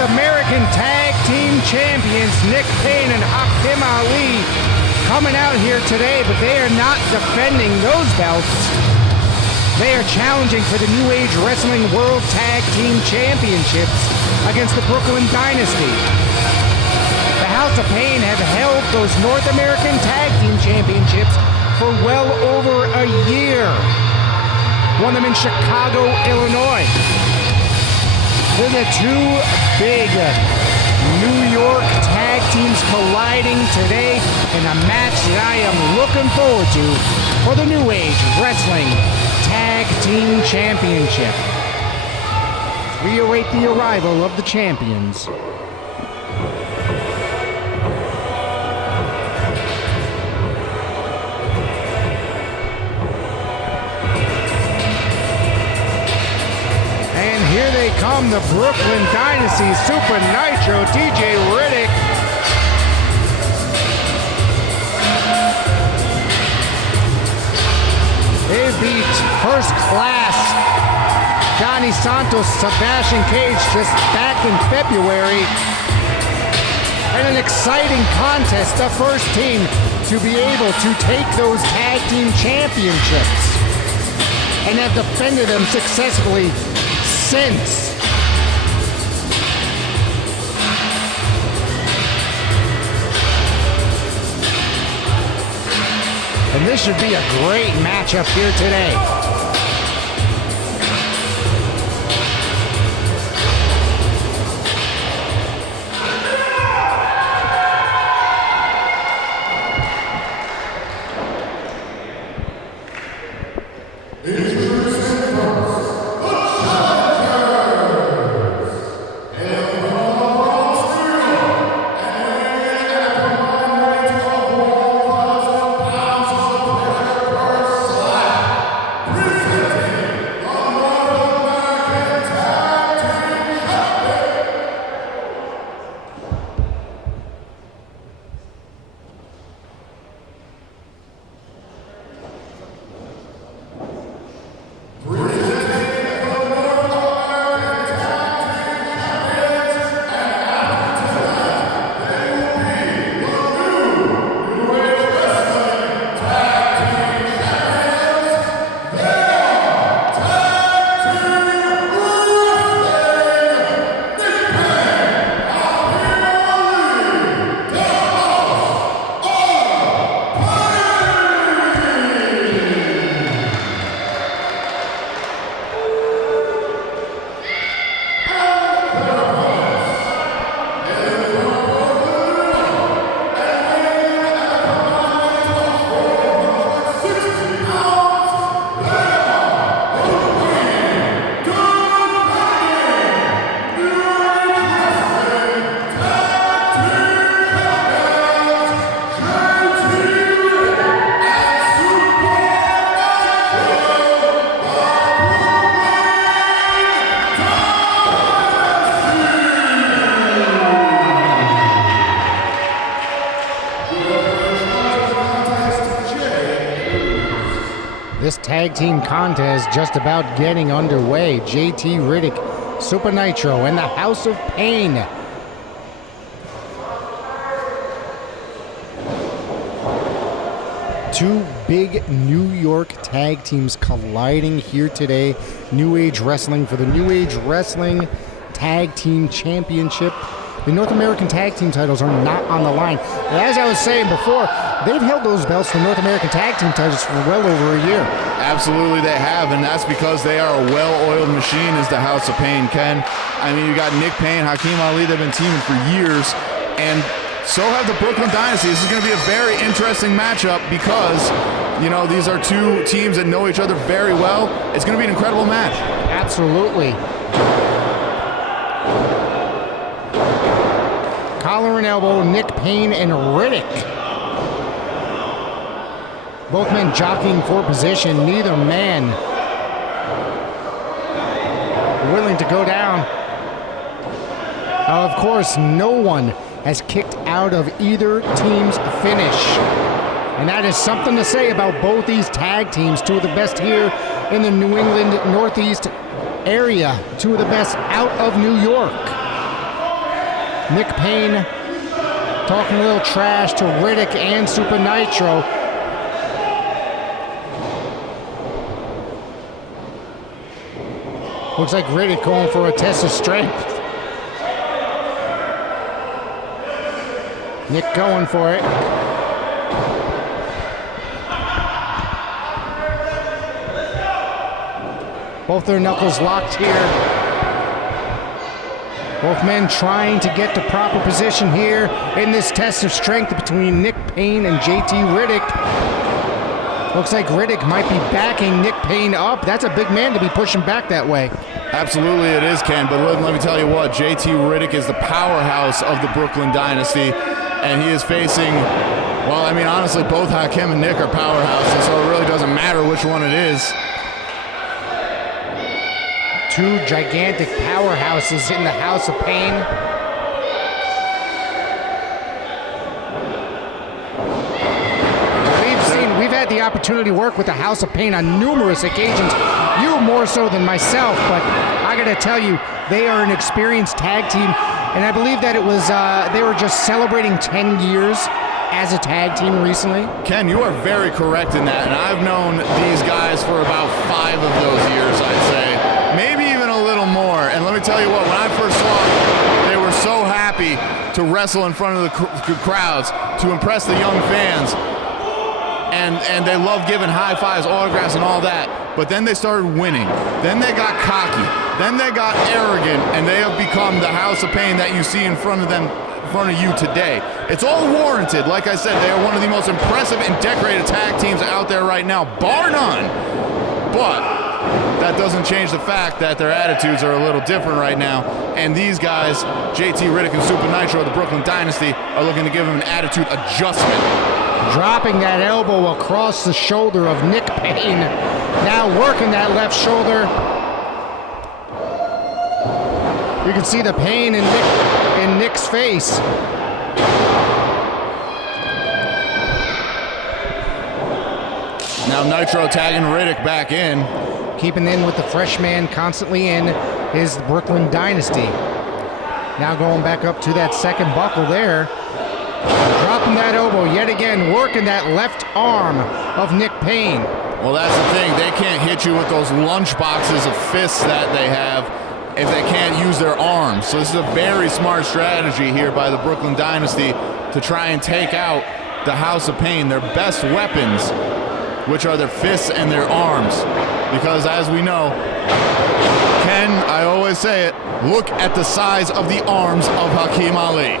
American Tag Team Champions Nick Payne and Hakim Ali coming out here today, but they are not defending those belts. They are challenging for the New Age Wrestling World Tag Team Championships against the Brooklyn Dynasty. The House of Payne have held those North American Tag Team Championships for well over a year. Won them in Chicago, Illinois. They're the two big New York tag teams colliding today in a match that I am looking forward to for the New Age Wrestling Tag Team Championship. We await the arrival of the champions. Here they come, the Brooklyn Dynasty Super Nitro, DJ Riddick. They beat First Class Johnny Santos, Sebastian Cage just back in February. And an exciting contest, the first team to be able to take those tag team championships and have defended them successfully since. And this should be a great matchup here today. This tag team contest just about getting underway. JT Riddick, Super Nitro, and the House of Payne. Two big New York tag teams colliding here today. New Age Wrestling for the New Age Wrestling Tag Team Championship. The North American Tag Team titles are not on the line. And as I was saying before, they've held those belts, the North American Tag Team titles, for well over a year. Absolutely they have, and that's because they are a well-oiled machine, as the House of Payne can. I mean, you got Nick Payne, Hakim Ali, they've been teaming for years, and so have the Brooklyn Dynasty. This is going to be a very interesting matchup because, you know, these are two teams that know each other very well. It's going to be an incredible match. Absolutely. Collar and elbow, Nick Payne and Riddick. Both men jockeying for position, neither man willing to go down. Of course, no one has kicked out of either team's finish. And that is something to say about both these tag teams, two of the best here in the New England Northeast area, two of the best out of New York. Nick Payne talking a little trash to Riddick and Super Nitro. Looks like Riddick going for a test of strength. Nick going for it. Both their knuckles locked here. Both men trying to get to proper position here in this test of strength between Nick Payne and JT Riddick. Looks like Riddick might be backing Nick Payne up. That's a big man to be pushing back that way. Absolutely it is, Ken, but let me tell you what, JT Riddick is the powerhouse of the Brooklyn Dynasty, and he is facing, well, I mean, honestly, both Hakim and Nick are powerhouses, so it really doesn't matter which one it is. Two gigantic powerhouses in the House of Payne. We've had the opportunity to work with the House of Payne on numerous occasions. You more so than myself, but I gotta tell you, they are an experienced tag team, and I believe that it was they were just celebrating 10 years as a tag team recently. Ken, you are very correct in that, and I've known these guys for about 5 of those years, I'd say. Maybe even a little more. And let me tell you what, when I first saw them, they were so happy to wrestle in front of the crowds, to impress the young fans. And they love giving high fives, autographs, and all that. But then they started winning. Then they got cocky. Then they got arrogant, and they have become the House of Payne that you see in front of you today. It's all warranted. Like I said, they are one of the most impressive and decorated tag teams out there right now, bar none. But that doesn't change the fact that their attitudes are a little different right now. And these guys, JT Riddick and Super Nitro, the Brooklyn Dynasty, are looking to give them an attitude adjustment. Dropping that elbow across the shoulder of Nick Payne. Now working that left shoulder. You can see the pain in Nick's face. Now Nitro tagging Riddick back in. Keeping in with the fresh man constantly in is the Brooklyn Dynasty. Now going back up to that second buckle there. Dropping that elbow yet again, working that left arm of Nick Payne. Well, that's the thing. They can't hit you with those lunch boxes of fists that they have if they can't use their arms. So this is a very smart strategy here by the Brooklyn Dynasty to try and take out the House of Payne, their best weapons, which are their fists and their arms. Because as we know, Ken, I always say it, look at the size of the arms of Hakim Ali.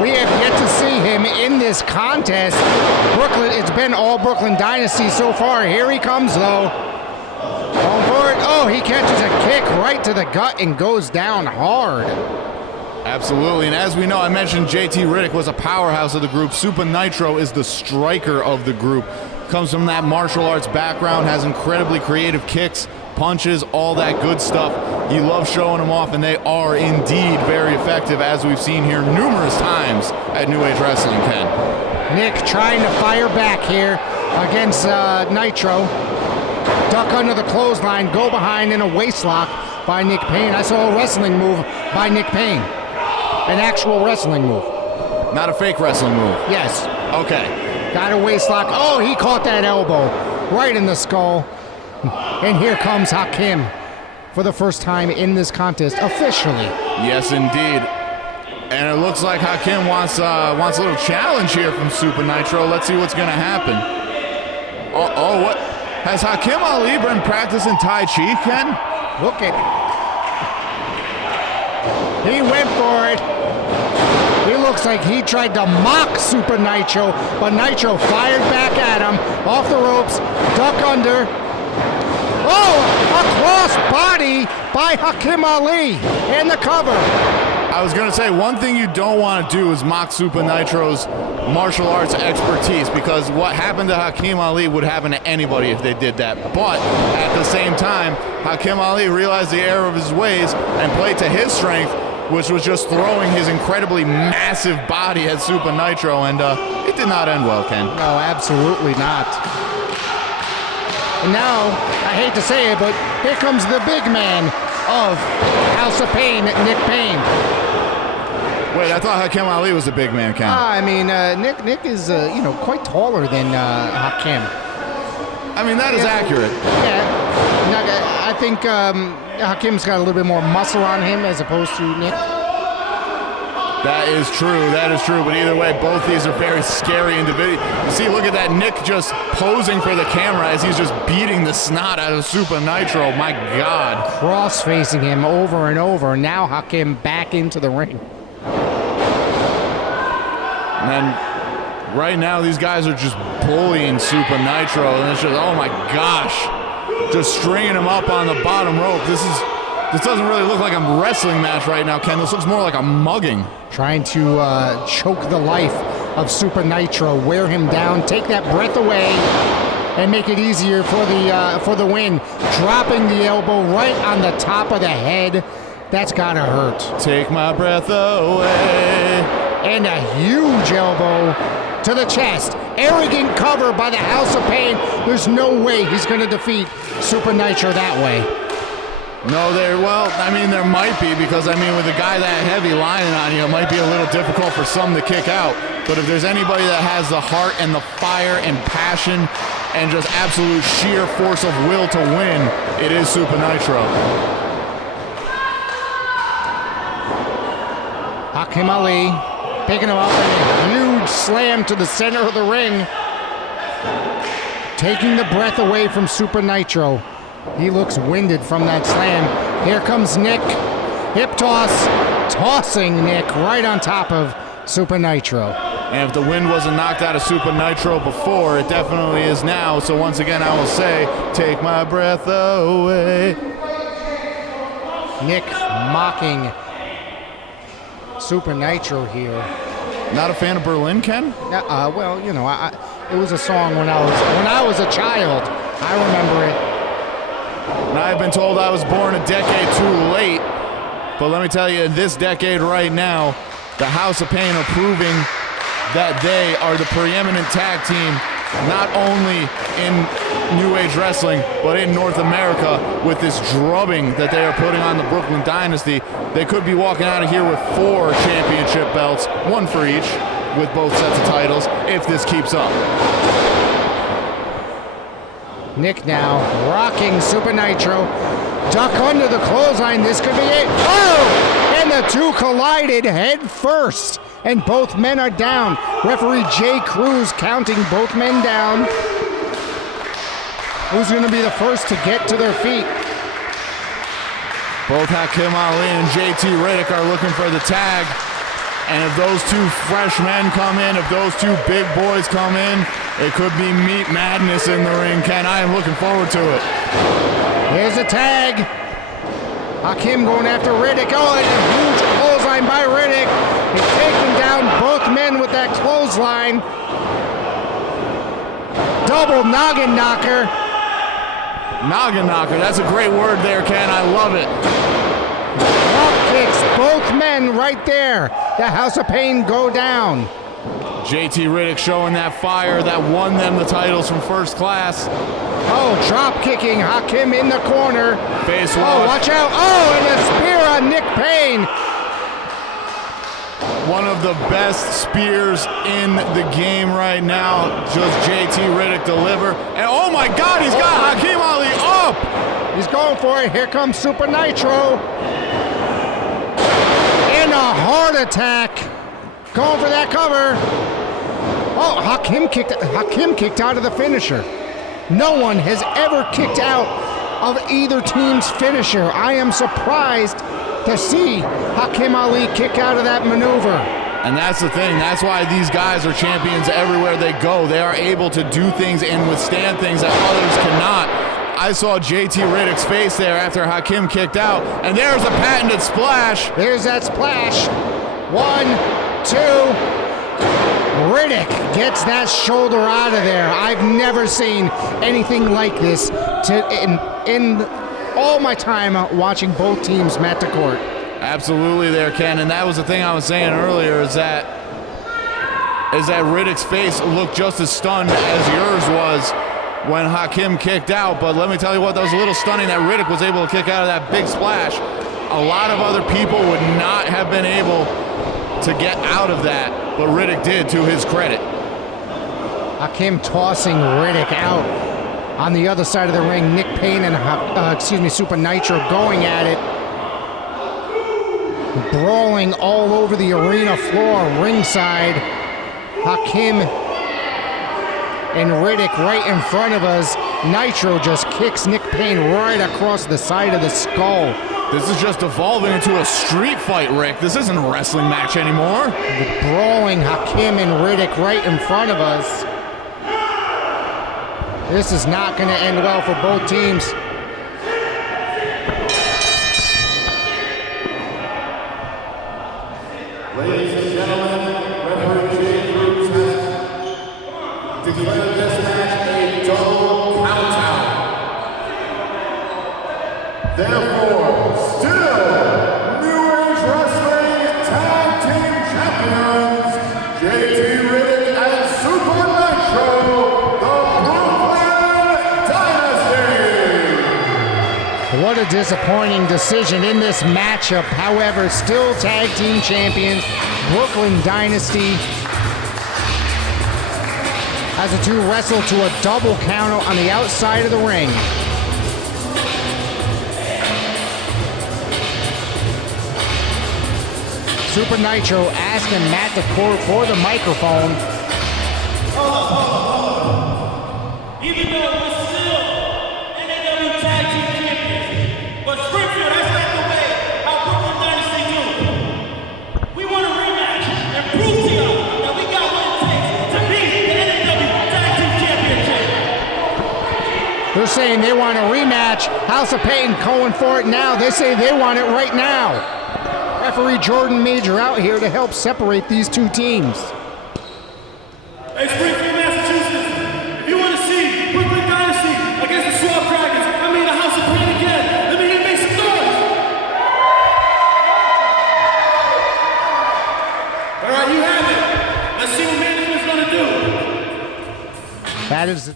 We have yet to see him in this contest. It's been all Brooklyn Dynasty so far. Here he comes, though. Going for it. Oh, he catches a kick right to the gut and goes down hard. Absolutely, and as we know, I mentioned JT Riddick was a powerhouse of the group. Super Nitro is the striker of the group. Comes from that martial arts background, has incredibly creative kicks, punches, all that good stuff. He loves showing them off, and they are indeed very effective, as we've seen here numerous times at New Age Wrestling, Ken. Nick trying to fire back here against Nitro. Duck under the clothesline, go behind in a waistlock by Nick Payne. I saw a wrestling move by Nick Payne. An actual wrestling move. Not a fake wrestling move? Yes. Okay. Got a waistlock. Oh, he caught that elbow right in the skull. And here comes Hakim for the first time in this contest, officially. Yes, indeed. And it looks like Hakim wants a little challenge here from Super Nitro. Let's see what's going to happen. Oh, what? Has Hakim Ali been practicing Tai Chi, Ken? Look at it. He went for it. He looks like he tried to mock Super Nitro, but Nitro fired back at him. Off the ropes, duck under. Oh, a cross body by Hakim Ali in the cover. I was going to say, one thing you don't want to do is mock Super Nitro's martial arts expertise, because what happened to Hakim Ali would happen to anybody if they did that. But at the same time, Hakim Ali realized the error of his ways and played to his strength, which was just throwing his incredibly massive body at Super Nitro, and it did not end well, Ken. No, absolutely not. And now, I hate to say it, but here comes the big man of House of Payne, Nick Payne. Wait, I thought Hakim Ali was a big man, Ken. I mean, Nick is quite taller than Hakim. I mean, that is accurate. Yeah, I think Hakim's got a little bit more muscle on him as opposed to Nick. That is true. That is true. But either way, both these are very scary individuals. You see, look at that. Nick just posing for the camera as he's just beating the snot out of Super Nitro. My God. Cross-facing him over and over. Now Hakim back into the ring. And then right now, these guys are just bullying Super Nitro. And it's just, oh my gosh. Just stringing him up on the bottom rope. This doesn't really look like a wrestling match right now, Ken. This looks more like a mugging. Trying to choke the life of Super Nitro, wear him down, take that breath away, and make it easier for the win. Dropping the elbow right on the top of the head. That's gotta hurt. Take my breath away. And a huge elbow to the chest. Arrogant cover by the House of Payne. There's no way he's gonna defeat Super Nitro that way. No, there might be, because, with a guy that heavy lying on you, it might be a little difficult for some to kick out. But if there's anybody that has the heart and the fire and passion and just absolute sheer force of will to win, it is Super Nitro. Hakim Ali picking him up and a huge slam to the center of the ring. Taking the breath away from Super Nitro. He looks winded from that slam. Here comes Nick. Hip toss. Tossing Nick right on top of Super Nitro. And if the wind wasn't knocked out of Super Nitro before, it definitely is now. So once again, I will say, take my breath away. Nick mocking Super Nitro here. Not a fan of Berlin, Ken? It was a song when I was a child. I remember it. And I've been told I was born a decade too late. But let me tell you, in this decade right now, the House of Payne are proving that they are the preeminent tag team, not only in New Age Wrestling, but in North America with this drubbing that they are putting on the Brooklyn Dynasty. They could be walking out of here with 4 championship belts, 1 for each, with both sets of titles, if this keeps up. Nick now rocking Super Nitro. Duck under the clothesline. This could be it. Oh! And the two collided head first. And both men are down. Referee Jay Cruz counting both men down. Who's going to be the first to get to their feet? Both Hakim Ali and JT Riddick are looking for the tag. And if those two fresh men come in, if those two big boys come in, it could be meat madness in the ring, Ken. I am looking forward to it. Here's a tag. Hakim going after Riddick. Oh, and a huge clothesline by Riddick. He's taking down both men with that clothesline. Double noggin knocker. Noggin knocker. That's a great word there, Ken. I love it. Drop kicks both men right there. The House of Payne go down. JT Riddick showing that fire that won them the titles from First Class. Oh, drop kicking Hakim in the corner. Face wash. Oh, watch out. Oh, and a spear on Nick Payne. One of the best spears in the game right now. Just JT Riddick deliver. And oh my God, he's got Hakim Ali up. He's going for it. Here comes Super Nitro. And a heart attack. Going for that cover. Oh, Hakim kicked out of the finisher. No one has ever kicked out of either team's finisher. I am surprised to see Hakim Ali kick out of that maneuver. And that's the thing. That's why these guys are champions everywhere they go. They are able to do things and withstand things that others cannot. I saw JT Riddick's face there after Hakim kicked out. And there's a patented splash. There's that splash. 1, 2. Riddick gets that shoulder out of there. I've never seen anything like this in all my time watching both teams met to court. Absolutely there, Ken. And that was the thing I was saying earlier is that Riddick's face looked just as stunned as yours was when Hakim kicked out. But let me tell you what, that was a little stunning that Riddick was able to kick out of that big splash. A lot of other people would not have been able to get out of that, but Riddick did, to his credit. Hakim tossing Riddick out. On the other side of the ring, Nick Payne and Super Nitro going at it. Brawling all over the arena floor, ringside. Hakim and Riddick right in front of us. Nitro just kicks Nick Payne right across the side of the skull. This is just evolving into a street fight, Rick. This isn't a wrestling match anymore. The brawling Hakim and Riddick right in front of us. This is not going to end well for both teams. Ladies and gentlemen, referee Jay Cruz has declared this match a double countout. Therefore, still New Age Wrestling Tag Team Champions, JT Riddick and Super Nitro, the Brooklyn Dynasty. What a disappointing decision in this matchup. However, still tag team champions, Brooklyn Dynasty, as the two wrestle to a double counter on the outside of the ring. Super Nitro asking Matt to pour for the microphone. Even though we're still NAW Tag Team Champions, but Springfield, that's not the way how Brooklyn Dynasty do. We want a rematch and prove to y'all that we got what it takes to beat the NAW Tag Team Championship. They're saying they want a rematch. House of Payne going for it now. They say they want it right now. Referee Jordan Major out here to help separate these two teams. Hey, Springfield, Massachusetts, if you want to see Brooklyn Dynasty against the Swamp Dragons, the House of Payne again, let me hear make some noise. All right, you have it. Let's see what management's going to do. That is the